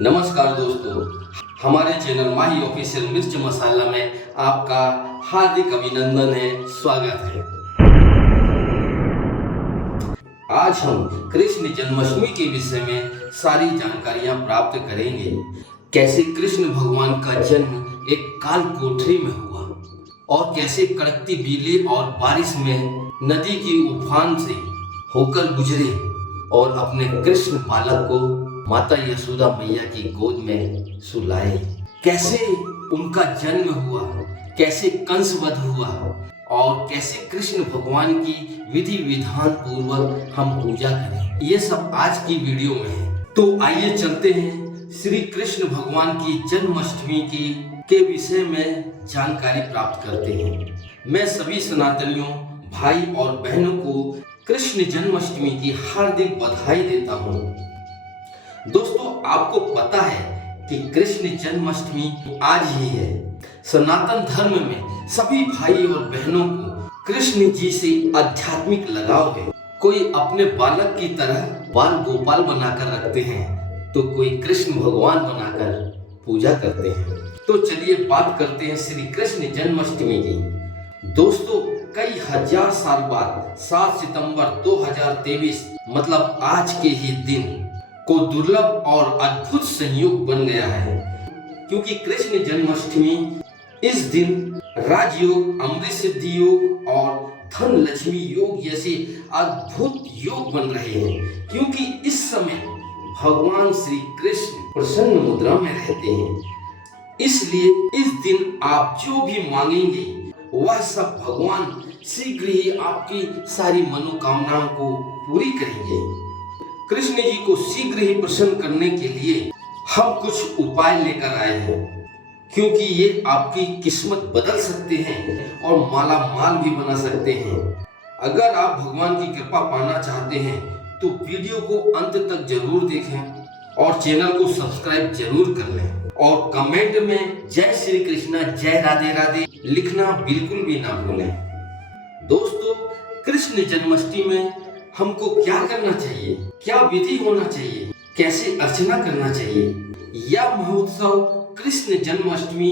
नमस्कार दोस्तों, हमारे चैनल माही ऑफिशियल मिर्च मसाला में आपका हार्दिक अभिनंदन है, स्वागत है। आज हम कृष्ण जन्माष्टमी के विषय में सारी जानकारियां प्राप्त करेंगे। कैसे कृष्ण भगवान का जन्म एक काल कोठरी में हुआ और कैसे कड़कती बिजली और बारिश में नदी की उफान से होकर गुजरे और अपने कृष्ण बालक को माता यशोदा मैया की गोद में सुलाए। कैसे उनका जन्म हुआ, कैसे कंस वध हुआ और कैसे कृष्ण भगवान की विधि विधान पूर्वक हम पूजा करें, ये सब आज की वीडियो में है। तो आइए चलते हैं श्री कृष्ण भगवान की जन्माष्टमी के विषय में जानकारी प्राप्त करते हैं। मैं सभी सनातनियों भाई और बहनों को कृष्ण जन्माष्टमी की हार्दिक बधाई देता हूँ। दोस्तों, आपको पता है कि कृष्ण जन्माष्टमी आज ही है। सनातन धर्म में सभी भाई और बहनों को कृष्ण जी से आध्यात्मिक लगाव है। कोई अपने बालक की तरह बाल गोपाल बनाकर रखते हैं तो कोई कृष्ण भगवान बनाकर पूजा करते हैं। तो चलिए बात करते हैं श्री कृष्ण जन्माष्टमी की। दोस्तों, कई हजार साल बाद 7 सितंबर 2023 मतलब आज के ही दिन को दुर्लभ और अद्भुत संयोग बन गया है, क्योंकि कृष्ण जन्माष्टमी इस दिन राजयोग, अमृत सिद्धि योग और धन लक्ष्मी योग जैसे अद्भुत योग बन रहे हैं। क्योंकि इस समय भगवान श्री कृष्ण प्रसन्न मुद्रा में रहते हैं, इसलिए इस दिन आप जो भी मांगेंगे वह सब भगवान शीघ्र ही आपकी सारी मनोकामनाओं को पूरी करेंगे। कृष्ण जी को शीघ्र ही प्रसन्न करने के लिए हम कुछ उपाय लेकर आए हैं, क्योंकि ये आपकी किस्मत बदल सकते हैं और माला माल भी बना सकते हैं। अगर आप भगवान की कृपा पाना चाहते हैं तो वीडियो को अंत तक जरूर देखें और चैनल को सब्सक्राइब जरूर कर लें और कमेंट में जय श्री कृष्णा, जय राधे राधे लिखना बिल्कुल भी ना भूलें। दोस्तों, कृष्ण जन्माष्टमी में हमको क्या करना चाहिए, क्या विधि होना चाहिए, कैसे अर्चना करना चाहिए। यह महोत्सव कृष्ण जन्माष्टमी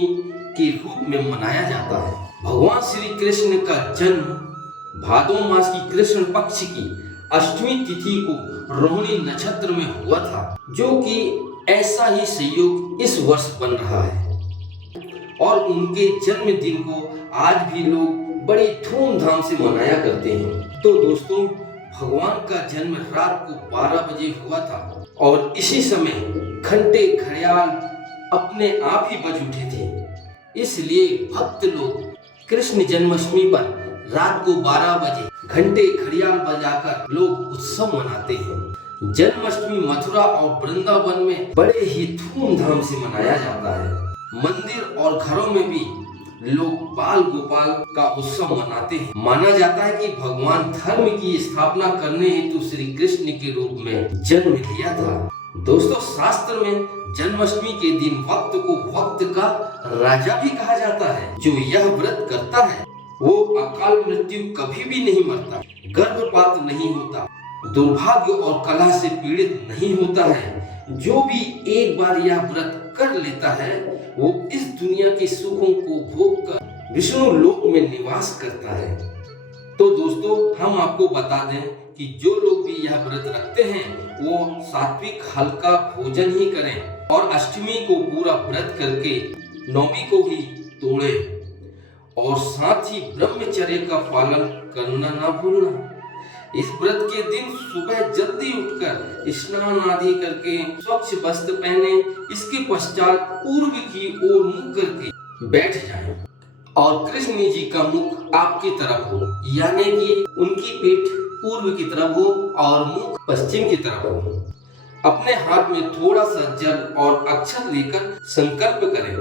के रूप में मनाया जाता है। भगवान श्री कृष्ण का जन्म भादो मास की कृष्ण पक्ष की अष्टमी तिथि को रोहिणी नक्षत्र में हुआ था, जो कि ऐसा ही संयोग इस वर्ष बन रहा है और उनके जन्मदिन को आज भी लोग बड़ी धूमधाम से मनाया करते हैं। तो दोस्तों, भगवान का जन्म रात को 12 बजे हुआ था और इसी समय घंटे घड़ियाल अपने आप ही बज उठे थे। इसलिए भक्त लोग कृष्ण जन्माष्टमी पर रात को 12 बजे घंटे घड़ियाल बजाकर लोग उत्सव मनाते हैं। जन्माष्टमी मथुरा और वृंदावन में बड़े ही धूमधाम से मनाया जाता है। मंदिर और घरों में भी लोग बाल गोपाल का उत्सव मनाते हैं। माना जाता है कि भगवान धर्म की स्थापना करने हेतु श्री कृष्ण के रूप में जन्म लिया था। दोस्तों, शास्त्र में जन्माष्टमी के दिन वक्त को वक्त का राजा भी कहा जाता है। जो यह व्रत करता है वो अकाल मृत्यु कभी भी नहीं मरता, गर्भपात नहीं होता, दुर्भाग्य और कलह से पीड़ित नहीं होता है। जो भी एक बार यह व्रत कर लेता है वो इस दुनिया के सुखों को भोग कर विष्णु लोक में निवास करता है। तो दोस्तों, हम आपको बता दें कि जो लोग भी यह व्रत रखते हैं वो सात्विक हल्का भोजन ही करें और अष्टमी को पूरा व्रत करके नवमी को ही तोड़े और साथ ही ब्रह्मचर्य का पालन करना ना भूलना। इस व्रत के दिन सुबह जल्दी उठकर स्नान आदि करके स्वच्छ वस्त्र पहने, इसके पश्चात पूर्व की ओर मुख करके बैठ जाएं और कृष्ण जी का मुख आपकी तरफ हो, यानी कि उनकी पीठ पूर्व की तरफ हो और मुख पश्चिम की तरफ हो। अपने हाथ में थोड़ा सा जल और अक्षत लेकर संकल्प करें।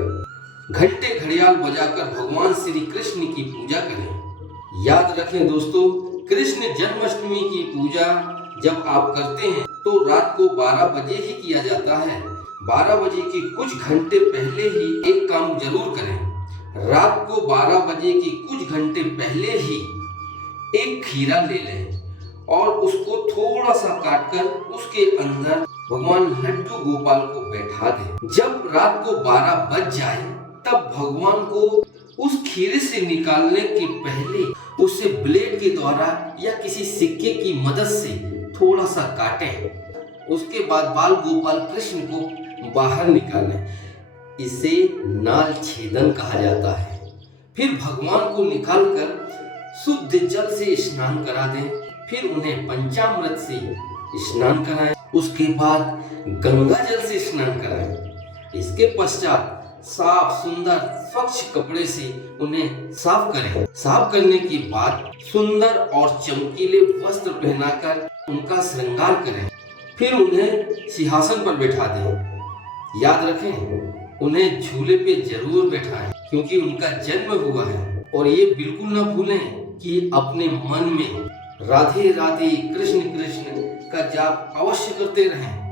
घंटे घड़ियाल बजाकर भगवान श्री कृष्ण की पूजा करें। याद रखें दोस्तों, कृष्ण जन्माष्टमी की पूजा जब आप करते हैं तो रात को 12 बजे ही किया जाता है। 12 बजे के कुछ घंटे पहले ही एक काम जरूर करें। रात को 12 बजे के कुछ घंटे पहले ही एक खीरा ले लें और उसको थोड़ा सा काटकर उसके अंदर भगवान लड्डू गोपाल को बैठा दे। जब रात को 12 बज जाए तब भगवान को उस खीरे से निकालने के पहले उसे ब्लेड के द्वारा या किसी सिक्के की मदद से थोड़ा सा काटें। उसके बाद बाल गोपाल कृष्ण को बाहर निकालें। इसे नाल छेदन कहा जाता है। फिर भगवान को निकालकर शुद्ध जल से स्नान करा दें। फिर उन्हें पंचामृत से स्नान कराएं। उसके बाद गंगा जल से स्नान कराएं। इसके पश्चात साफ सुंदर स्वच्छ कपड़े से उन्हें साफ करें। साफ करने के बाद सुंदर और चमकीले वस्त्र पहनाकर उनका श्रृंगार करें। फिर उन्हें सिंहासन पर बैठा दें। याद रखें, उन्हें झूले पे जरूर बैठाएं क्योंकि उनका जन्म हुआ है। और ये बिल्कुल न भूलें कि अपने मन में राधे राधे कृष्ण कृष्ण का जाप अवश्य करते रहें।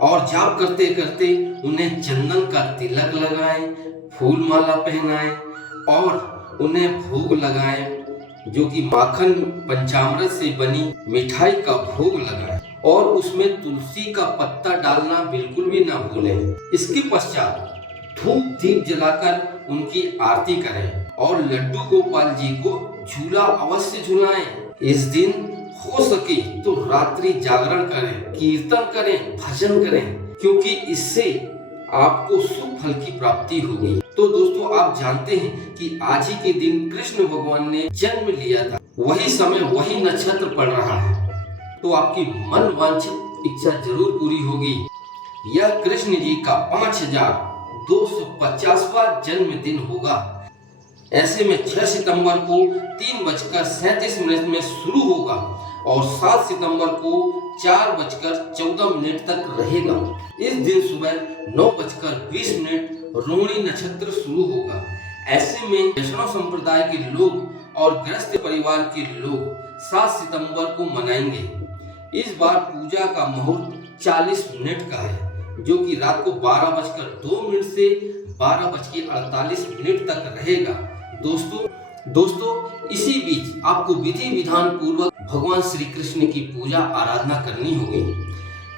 और जाप करते करते उन्हें चंदन का तिलक लगाएं, फूल माला पहनाएं और उन्हें भोग लगाएं, जो कि माखन पंचामृत से बनी मिठाई का भोग लगाएं। और उसमें तुलसी का पत्ता डालना बिल्कुल भी ना भूलें। इसके पश्चात धूप दीप जलाकर उनकी आरती करें और लड्डू गोपाल जी को झूला अवश्य झुलाएं। इस दिन हो सके तो रात्रि जागरण करें, कीर्तन करें, भजन करें, क्योंकि इससे आपको शुभ फल की प्राप्ति होगी। तो दोस्तों, आप जानते हैं कि आज ही के दिन कृष्ण भगवान ने जन्म लिया था। वही समय वही नक्षत्र पड़ रहा है, तो आपकी मन वांछित इच्छा जरूर पूरी होगी। यह कृष्ण जी का 5250वां जन्मदिन होगा। ऐसे में 6 सितंबर को 3:37 में शुरू होगा और 7 सितंबर को 4:14 तक रहेगा। इस दिन सुबह 9:20 रोहिणी नक्षत्र शुरू होगा। ऐसे में वैष्णव संप्रदाय के लोग और गृहस्थ परिवार के लोग 7 सितंबर को मनाएंगे। इस बार पूजा का मुहूर्त 40 मिनट का है, जो कि रात को 12:02 से 12:48 तक रहेगा। दोस्तों, इसी बीच आपको विधि विधान पूर्वक भगवान श्री कृष्ण की पूजा आराधना करनी होगी।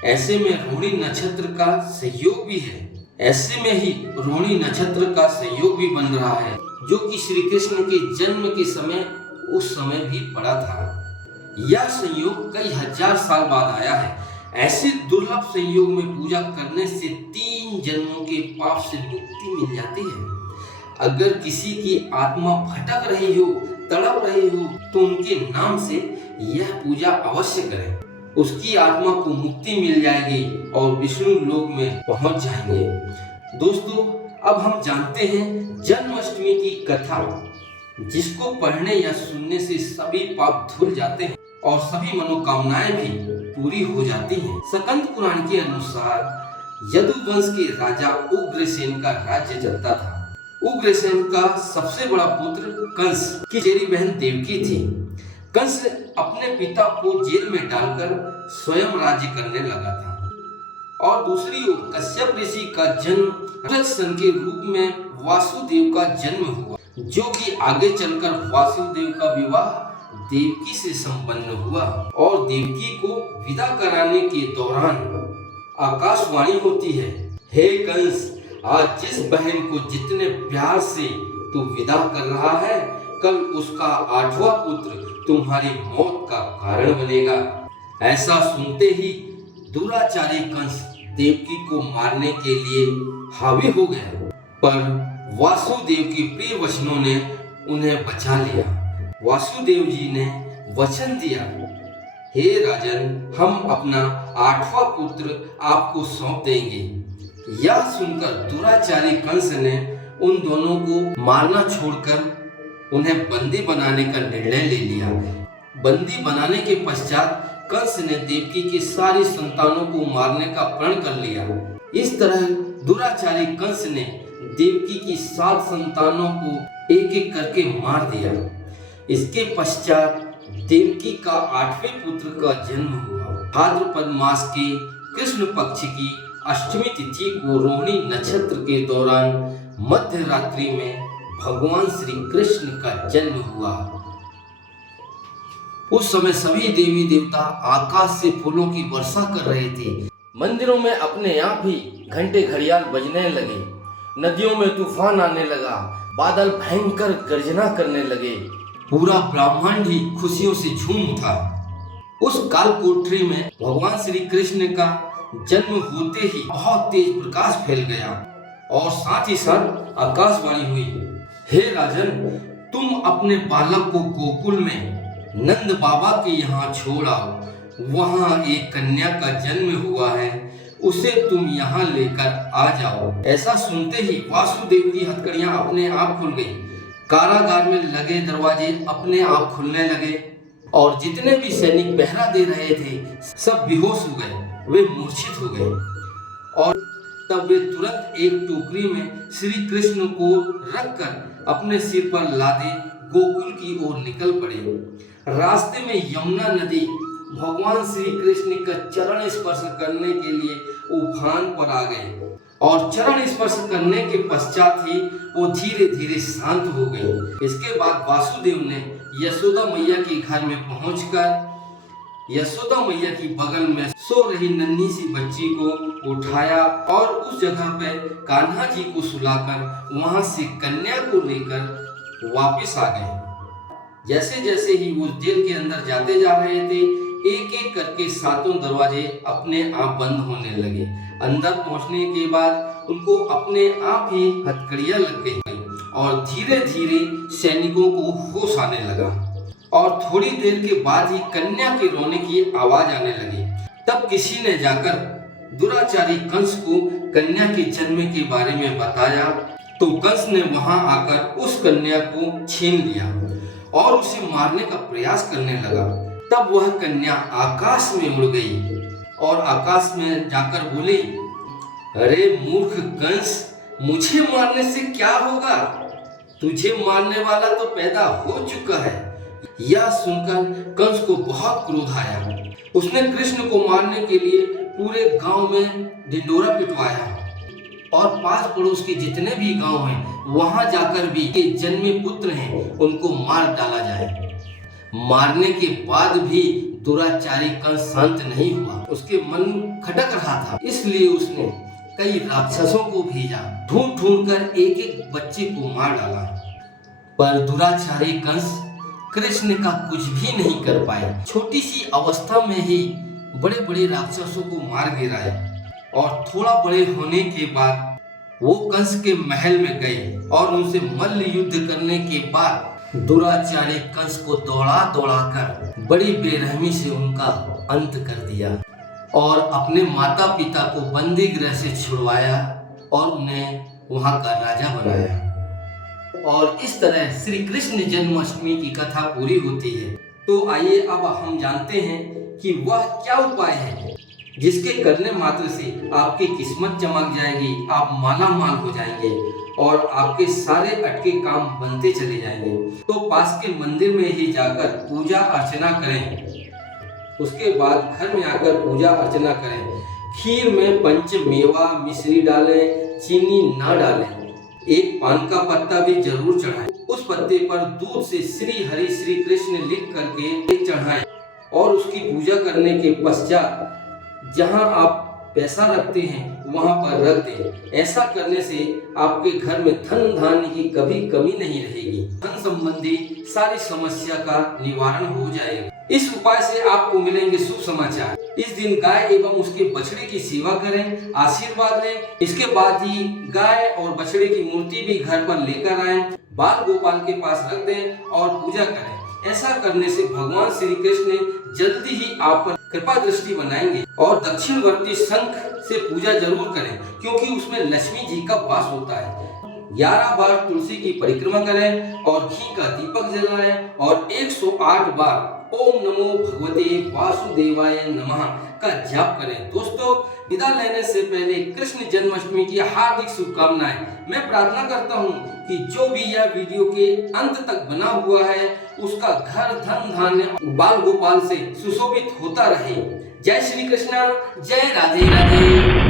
ऐसे में रोहिणी नक्षत्र का सहयोग भी है। ऐसे में ही रोहिणी नक्षत्र का सहयोग भी बन रहा है, जो कि श्री कृष्ण के जन्म के समय उस समय भी पड़ा था। यह संयोग कई हजार साल बाद आया है। ऐसे दुर्लभ संयोग में पूजा करने से 3 जन्मों के पाप से मुक्ति मिल जाती है। अगर किसी की आत्मा भटक रही हो, तड़प रही हो, तो उनके नाम से यह पूजा अवश्य करें। उसकी आत्मा को मुक्ति मिल जाएगी और विष्णु लोक में पहुंच जाएंगे। दोस्तों, अब हम जानते हैं जन्माष्टमी की कथा, जिसको पढ़ने या सुनने से सभी पाप धुल जाते हैं और सभी मनोकामनाएं भी पूरी हो जाती हैं। स्कंद पुराण के अनुसार यदुवंश के राजा उग्रसेन का राज्य चलता था। उग्रसेन का सबसे बड़ा पुत्र कंस की चचेरी बहन देवकी थी। कंस अपने पिता को जेल में डालकर स्वयं राज्य करने लगा था। और दूसरी ओर कश्यप ऋषि का जन्म राक्षसन के रूप में वासुदेव का जन्म हुआ, जो कि आगे चलकर वासुदेव का विवाह देवकी से संपन्न हुआ। और देवकी को विदा कराने के दौरान आकाशवाणी होती है, हे कंस, आज जिस बहन को जितने प्यार से तू विदा कर रहा है, कल उसका 8वां पुत्र तुम्हारी मौत का कारण बनेगा। ऐसा सुनते ही दुराचारी कंस देवकी को मारने के लिए हावी हो गया, पर वासुदेव के प्रिय वचनों ने उन्हें बचा लिया। वासुदेव जी ने वचन दिया, हे राजन, हम अपना 8वां पुत्र आपको सौंप देंगे। यह सुनकर दुराचारी कंस ने उन दोनों को मारना छोड़कर उन्हें बंदी बनाने का निर्णय ले लिया। बंदी बनाने के पश्चात कंस ने देवकी की सारी संतानों को मारने का प्रण कर लिया। इस तरह दुराचारी कंस ने देवकी की 7 संतानों को एक एक करके मार दिया। इसके पश्चात देवकी का 8वें पुत्र का जन्म हुआ। भाद्रपद मास के कृष्ण पक्ष की अष्टमी तिथि को रोहिणी नक्षत्र के दौरान मध्य रात्रि में भगवान श्री कृष्ण का जन्म हुआ। उस समय सभी देवी देवता आकाश से फूलों की वर्षा कर रहे थे। मंदिरों में अपने आप ही घंटे घड़ियाल बजने लगे, नदियों में तूफान आने लगा, बादल भयंकर गर्जना करने लगे, पूरा ब्रह्मांड ही खुशियों से झूम उठा। उस काल कोठरी में भगवान श्री कृष्ण का जन्म होते ही बहुत तेज प्रकाश फैल गया और साथ ही साथ आकाशवाणी हुई, हे राजन, तुम अपने बालक को गोकुल में नंद बाबा के यहाँ छोड़ आओ, वहाँ एक कन्या का जन्म हुआ है, उसे तुम यहाँ लेकर आ जाओ। ऐसा सुनते ही वासुदेव की हथकड़ियां अपने आप खुल गई, कारागार में लगे दरवाजे अपने आप खुलने लगे और जितने भी सैनिक पहरा दे रहे थे सब बेहोश हो गए, वे मूर्छित हो गए और तब वे तुरंत एक टोकरी में श्री कृष्ण को रखकर अपने सिर पर लादे गोकुल की ओर निकल पड़े। रास्ते में यमुना नदी भगवान श्री कृष्ण का चरण स्पर्श करने के लिए उफान पर आ गए और चरण स्पर्श करने के पश्चात ही वो धीरे धीरे शांत हो गई। इसके बाद वासुदेव ने यशोदा मैया के घर में पहुंचकर यशोदा मैया की बगल में सो रही नन्ही सी बच्ची को उठाया और उस जगह पे कान्हा जी को सुलाकर वहां से कन्या को लेकर वापस आ गए। जैसे जैसे ही वो जेल के अंदर जाते जा रहे थे, एक एक करके सातों दरवाजे अपने आप बंद होने लगे। अंदर पहुंचने के बाद उनको अपने आप ही हथकड़ियां लग गई और धीरे धीरे सैनिकों को होश आने लगा और थोड़ी देर के बाद ही कन्या के रोने की आवाज आने लगी। तब किसी ने जाकर दुराचारी कंस को कन्या के जन्म के बारे में बताया तो कंस ने वहां आकर उस कन्या को छीन लिया और उसे मारने का प्रयास करने लगा। तब वह कन्या आकाश में उड़ गई और आकाश में जाकर बोली, अरे मूर्ख कंस, मुझे मारने से क्या होगा? तुझे मारने वाला तो पैदा हो चुका है। यह सुनकर कंस को बहुत क्रोध आया। उसने कृष्ण को मारने के लिए पूरे गांव में ढिंढोरा पिटवाया और पास पड़ोस के जितने भी गांव हैं वहां जाकर भी के जन्मे पुत्र हैं उनको मार डाला जाए। मारने के बाद भी दुराचारी कंस शांत नहीं हुआ, उसके मन खटक रहा था, इसलिए उसने कई राक्षसों को भेजा, ढूंढ ढूंढ कर एक एक बच्चे को मार डाला। पर दुराचारी कंस कृष्ण का कुछ भी नहीं कर पाए। छोटी सी अवस्था में ही बड़े बड़े राक्षसों को मार गिराए और थोड़ा बड़े होने के बाद वो कंस के महल में गए और उनसे मल्ल युद्ध करने के बाद दुराचारी कंस को दौड़ा दौड़ा कर बड़ी बेरहमी से उनका अंत कर दिया और अपने माता पिता को बंदी गृह से छुड़वाया और उन्हें वहां का राजा बनाया। और इस तरह श्री कृष्ण जन्माष्टमी की कथा पूरी होती है। तो आइए अब हम जानते हैं कि वह क्या उपाय है जिसके करने मात्र से आपकी किस्मत चमक जाएगी, आप माला माल हो जाएंगे और आपके सारे अटके काम बनते चले जाएंगे। तो पास के मंदिर में ही जाकर पूजा अर्चना करें, उसके बाद घर में आकर पूजा अर्चना करें। खीर में पंच मेवा मिश्री डालें, चीनी ना डालें, एक पान का पत्ता भी जरूर चढ़ाएं। उस पत्ते पर दूध से श्री हरि श्री कृष्ण लिख करके चढ़ाएं और उसकी पूजा करने के पश्चात जहां आप पैसा रखते हैं वहां पर रख दें। ऐसा करने से आपके घर में धन धान्य की कभी कमी नहीं रहेगी, धन संबंधी सारी समस्या का निवारण हो जाएगा। इस उपाय से आपको मिलेंगे शुभ समाचार। इस दिन गाय एवं उसके बछड़े की सेवा करें, आशीर्वाद लें। इसके बाद ही गाय और बछड़े की मूर्ति भी घर पर लेकर आएं, बाल गोपाल के पास रख दें और पूजा करें। ऐसा करने से भगवान श्री कृष्ण जल्दी ही आप पर कृपा दृष्टि बनाएंगे। और दक्षिणवर्ती शंख से पूजा जरूर करें क्योंकि उसमें लक्ष्मी जी का वास होता है। 11 बार तुलसी की परिक्रमा करें और घी का दीपक जलाएं और 108 बार ओम नमो भगवते वासुदेवाय नमः का जाप करें। दोस्तों, विदा लेने से पहले कृष्ण जन्माष्टमी की हार्दिक शुभकामनाएं। मैं प्रार्थना करता हूं कि जो भी यह वीडियो के अंत तक बना हुआ है उसका घर धन धान्य बाल गोपाल से सुशोभित होता रहे। जय श्री कृष्ण, जय राधे राधे।